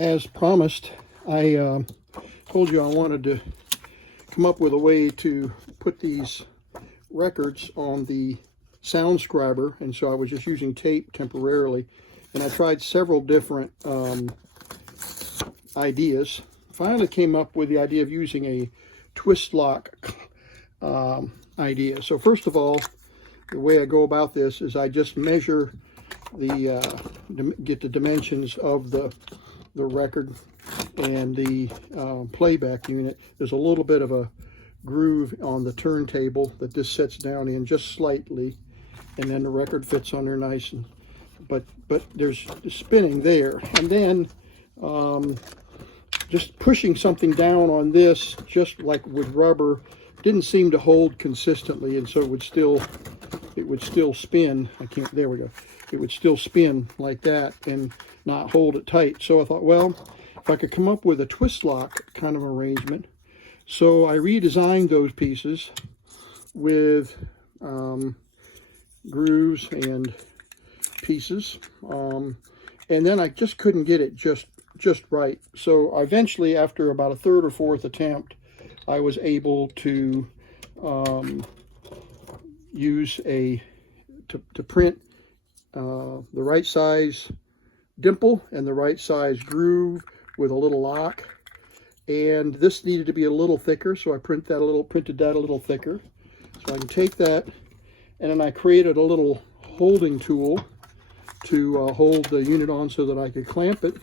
as promised, I told you I wanted to come up with a way to put these records on the Scoundscriber, and so I was just using tape temporarily, and I tried several different ideas. Finally came up with the idea of using a twist lock idea. So first of all, the way I go about this is I just measure get the dimensions of the record and the playback unit. There's a little bit of a groove on the turntable that this sets down in just slightly, and then the record fits on there nice, and but there's spinning there, and then just pushing something down on this, just like with rubber, didn't seem to hold consistently, and so it would still spin. There we go. It would still spin like that and not hold it tight. So I thought, well, if I could come up with a twist lock kind of arrangement. So I redesigned those pieces with grooves and pieces, and then I just couldn't get it just right. So eventually, after about a third or fourth attempt, I was able to use to print the right size dimple and the right size groove with a little lock, and this needed to be a little thicker, so I printed that a little thicker. So I can take that, and then I created a little holding tool to hold the unit on so that I could clamp it,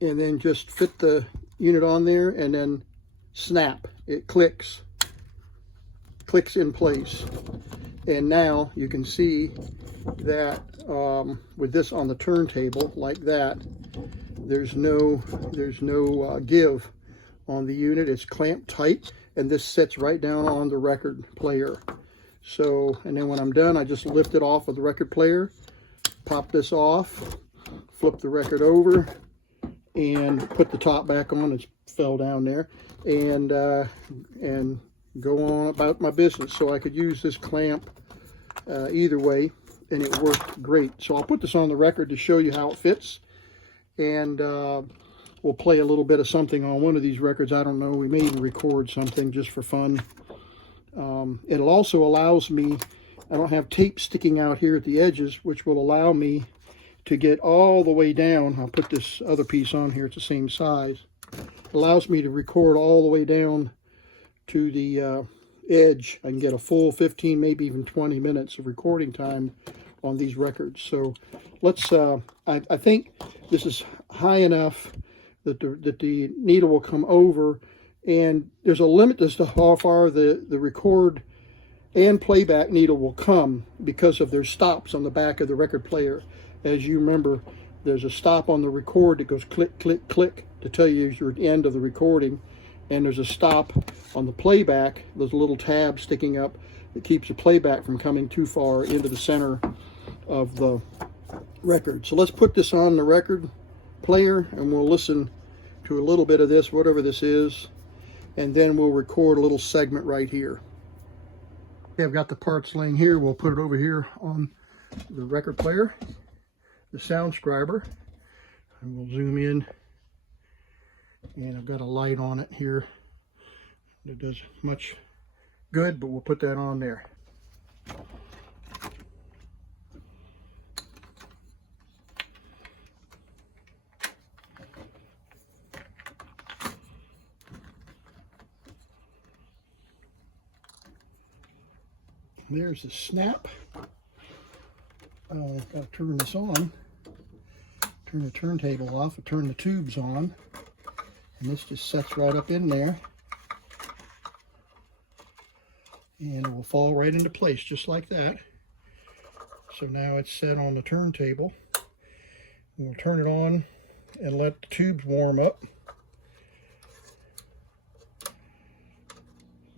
and then just fit the unit on there, and then snap. It clicks in place. And now you can see that with this on the turntable like that, there's no give on the unit. It's clamped tight, and this sits right down on the record player. So, and then when I'm done, I just lift it off of the record player, pop this off, flip the record over, and put the top back on. It fell down there, and go on about my business. So I could use this clamp either way, and it worked great. So I'll put this on the record to show you how it fits, and we'll play a little bit of something on one of these records. I don't know, we may even record something just for fun. It also allows me, I don't have tape sticking out here at the edges, which will allow me to get all the way down. I'll put this other piece on here, it's the same size. It allows me to record all the way down to the edge. I can get a full 15, maybe even 20 minutes of recording time on these records. So let's, I think this is high enough that the needle will come over, and there's a limit as to how far the record and playback needle will come because of their stops on the back of the record player. As you remember, there's a stop on the record that goes click, click, click to tell you you're at the end of the recording. And there's a stop on the playback. There's a little tab sticking up that keeps the playback from coming too far into the center of the record. So let's put this on the record player, and we'll listen to a little bit of this, whatever this is, and then we'll record a little segment right here. Okay, I've got the parts laying here. We'll put it over here on the record player, the Scoundscriber, and we'll zoom in. And I've got a light on it here that does much good, but we'll put that on there. There's the snap. I've got to turn this on, turn the turntable off, and turn the tubes on. And this just sets right up in there, and it will fall right into place just like that. So now it's set on the turntable. We'll turn it on and let the tubes warm up.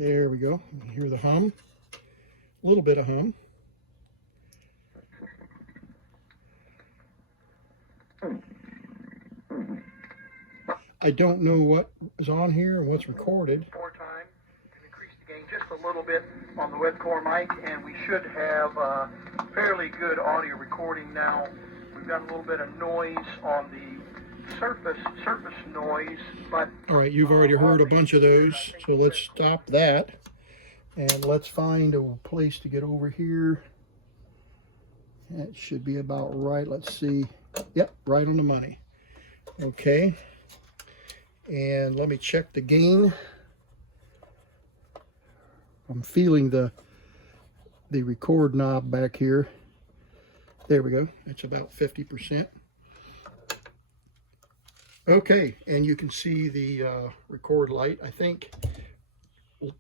There we go. You can hear the hum, a little bit of hum. I don't know what is on here and what's recorded. More time to increase the gain just a little bit on the web core mic, and we should have fairly good audio recording now. We've got a little bit of noise on the surface noise, but all right, you've already heard a bunch of those, so let's stop that and let's find a place to get over here. That should be about right. Let's see. Yep, right on the money. Okay, and let me check the gain. I'm feeling the record knob back here. There we go. It's about 50%. Okay, and you can see the record light, I think,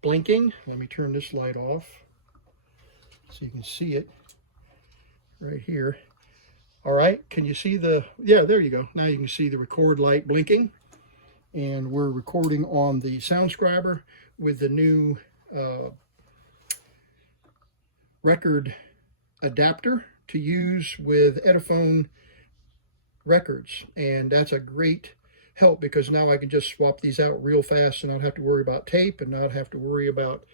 blinking. Let me turn this light off so you can see it right here. All right, can you see the, yeah, there you go. Now you can see the record light blinking. And we're recording on the Scoundscriber with the new record adapter to use with Edison records, and that's a great help because now I can just swap these out real fast and not have to worry about tape and not have to worry about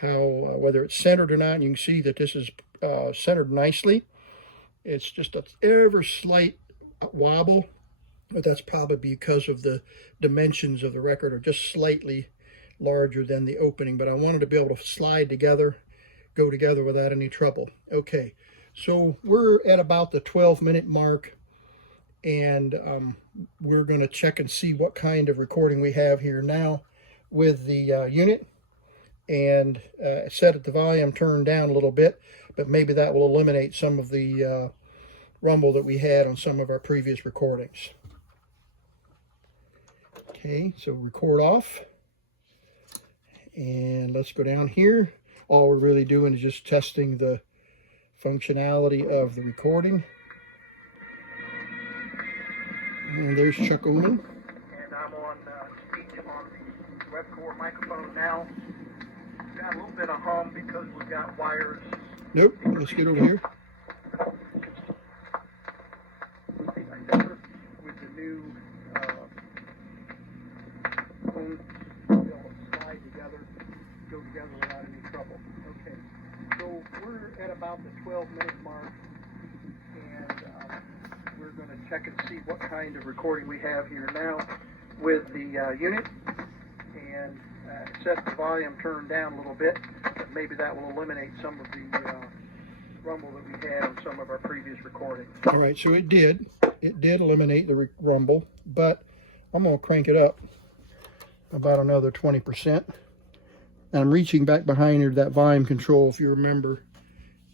how whether it's centered or not. And you can see that this is centered nicely. It's just an ever slight wobble, but that's probably because of the dimensions of the record are just slightly larger than the opening, but I wanted to be able to slide together, go together without any trouble. Okay, so we're at about the 12-minute mark, and we're going to check and see what kind of recording we have here now with the unit, and set the volume turned down a little bit, but maybe that will eliminate some of the rumble that we had on some of our previous recordings. Okay, so record off, and let's go down here. All we're really doing is just testing the functionality of the recording. And there's Chuck Oman. And I'm on speech on the web-core microphone now. Got a little bit of hum because we've got wires. Nope, let's get over here. With the new phone, they'll slide together, go together without any trouble. Okay, so we're at about the 12-minute mark, and we're going to check and see what kind of recording we have here now with the unit, and set the volume turned down a little bit, but maybe that will eliminate some of the rumble that we had on some of our previous recordings. All right, so it did eliminate the rumble, but I'm going to crank it up about another 20%. And I'm reaching back behind here to that volume control. If you remember,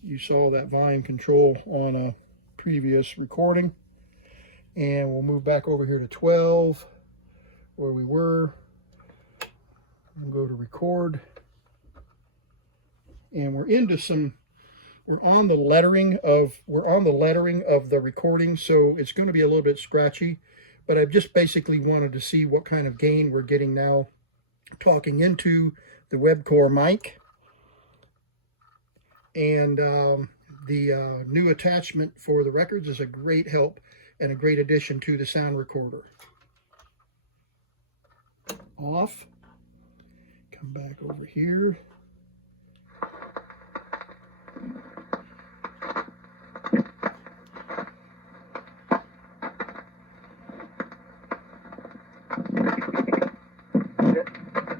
you saw that volume control on a previous recording. And we'll move back over here to 12, where we were. And go to record. And we're on the lettering of the recording, so it's going to be a little bit scratchy, but I've just basically wanted to see what kind of gain we're getting now talking into the web-core mic. And the new attachment for the records is a great help and a great addition to the sound recorder. Off. Come back over here.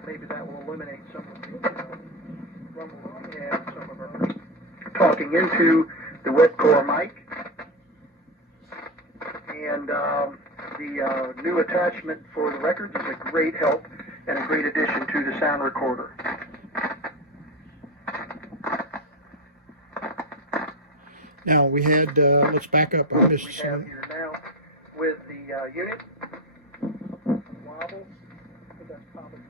Maybe that will eliminate some of the rumble we have, some of our talking into the web-core mic. And the new attachment for the records is a great help and a great addition to the sound recorder. Now we had, let's back up. I missed some. We have here now with the unit. Wobble. That's probably.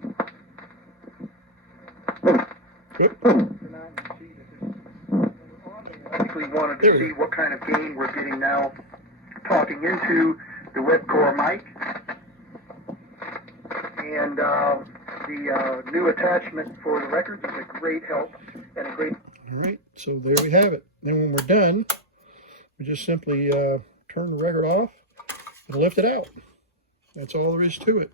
I basically wanted to see what kind of gain we're getting now talking into the web-core mic. And the new attachment for the records is a great help and a great... All right, so there we have it. Then when we're done, we just simply turn the record off and lift it out. That's all there is to it.